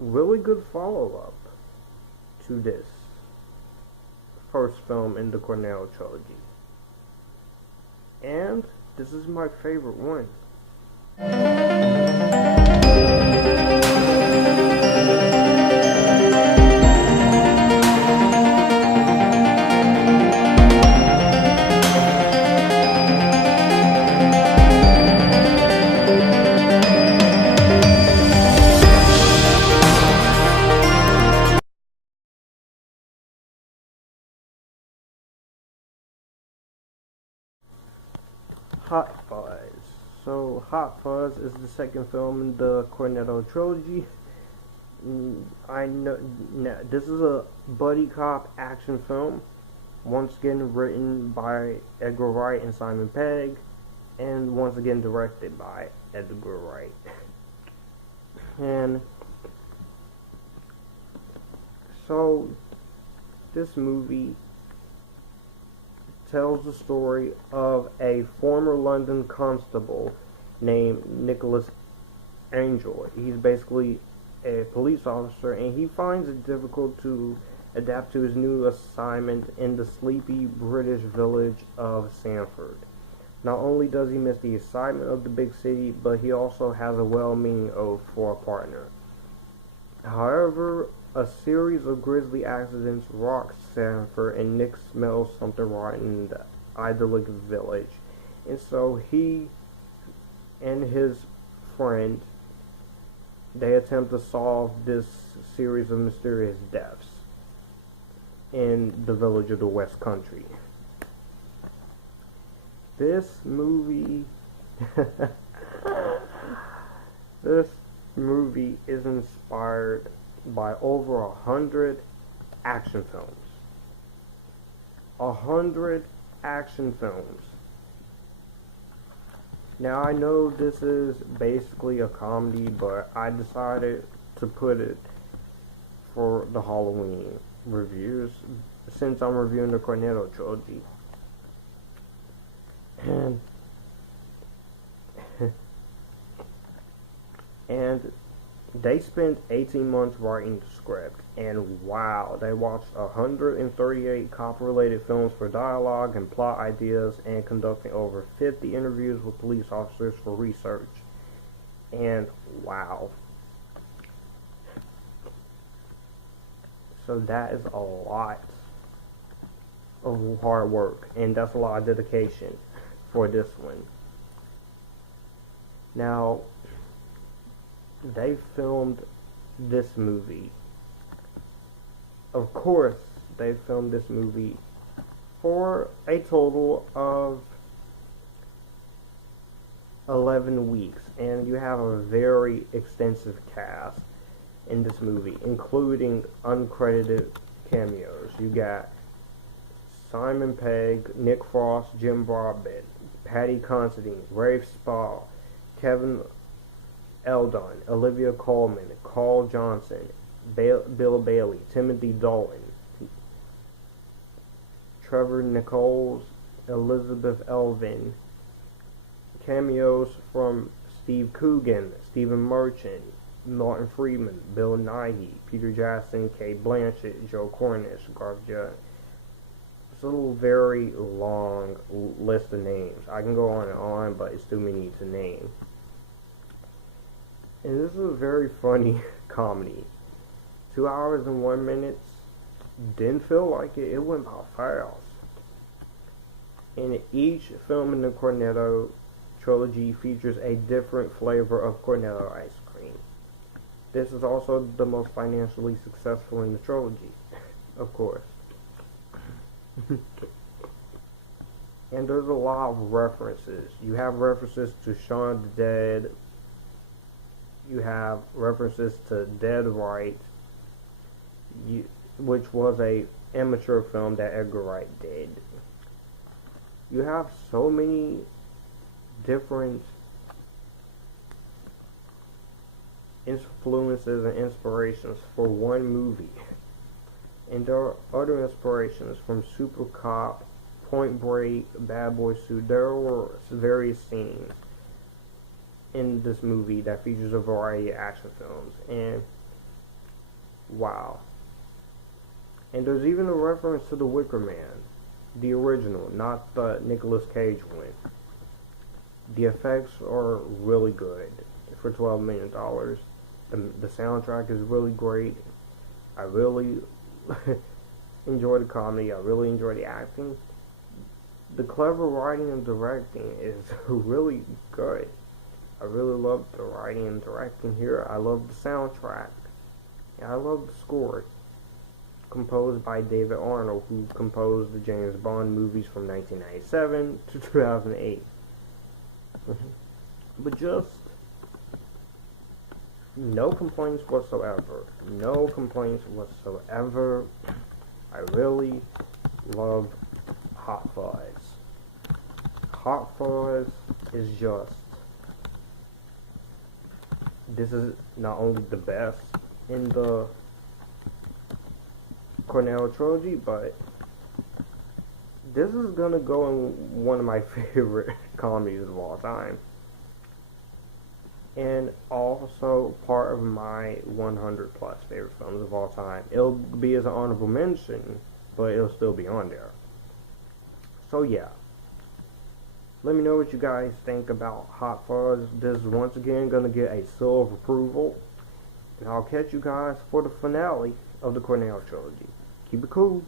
really good follow-up to this first film in the Cornetto trilogy. And this is my favorite one. Hot Fuzz. So, Hot Fuzz is the second film in the Cornetto trilogy. I know this is a buddy cop action film, once again written by Edgar Wright and Simon Pegg, and once again directed by Edgar Wright. And so, this movie tells the story of a former London constable named Nicholas Angel. He's basically a police officer, and he finds it difficult to adapt to his new assignment in the sleepy British village of Sanford. Not only does he miss the excitement of the big city, but he also has a well-meaning oath for a partner. However, a series of grisly accidents rock Sanford, and Nick smells something rotten in the idyllic village. And so he and his friend, they attempt to solve this series of mysterious deaths in the village of the West Country. This movie this movie is inspired by over 100 action films. 100 action films. Now I know this is basically a comedy, but I decided to put it for the Halloween reviews since I'm reviewing the Cornetto trilogy. And they spent 18 months writing the script, and wow, they watched 138 cop-related films for dialogue and plot ideas, and conducting over 50 interviews with police officers for research. And wow. So that is a lot of hard work, and that's a lot of dedication for this one. Now, they filmed this movie. Of course, they filmed this movie for a total of 11 weeks, and you have a very extensive cast in this movie, including uncredited cameos. You got Simon Pegg, Nick Frost, Jim Broadbent, Paddy Considine, Rafe Spall, Kevin Eldon, Olivia Colman, Carl Johnson, Bill Bailey, Timothy Dalton, Trevor Nichols, Elizabeth Elvin, cameos from Steve Coogan, Stephen Merchant, Martin Freeman, Bill Nighy, Peter Jackson, Kate Blanchett, Joe Cornish, Garth Judd. It's a very long list of names. I can go on, but it's too many to name. And this is a very funny comedy. 2 hours and 1 minute. Didn't feel like it. It went by fast. And each film in the Cornetto trilogy features a different flavor of Cornetto ice cream. This is also the most financially successful in the trilogy, of course. And there's a lot of references. You have references to Shaun the Dead. You have references to Dead Right, which was a amateur film that Edgar Wright did. You have so many different influences and inspirations for one movie. And there are other inspirations from Super Cop, Point Break, Bad Boy Suit. There were various scenes in this movie that features a variety of action films, and wow. And there's even a reference to the Wicker Man, the original, not the Nicolas Cage one. The effects are really good for $12 million. The soundtrack is really great. I really enjoy the comedy. I really enjoy the acting. The clever writing and directing is really good. I really love the writing and directing here. I love the soundtrack. And I love the score. Composed by David Arnold, who composed the James Bond movies from 1997 to 2008. But just no complaints whatsoever. No complaints whatsoever. I really love Hot Fuzz. Hot Fuzz is just, this is not only the best in the Cornetto trilogy, but this is gonna go in one of my favorite comedies of all time, and also part of my 100 plus favorite films of all time. It'll be as an honorable mention, but it'll still be on there. So yeah, let me know what you guys think about Hot Fuzz. This is once again gonna get a seal of approval, and I'll catch you guys for the finale of the Cornetto trilogy. Keep it cool.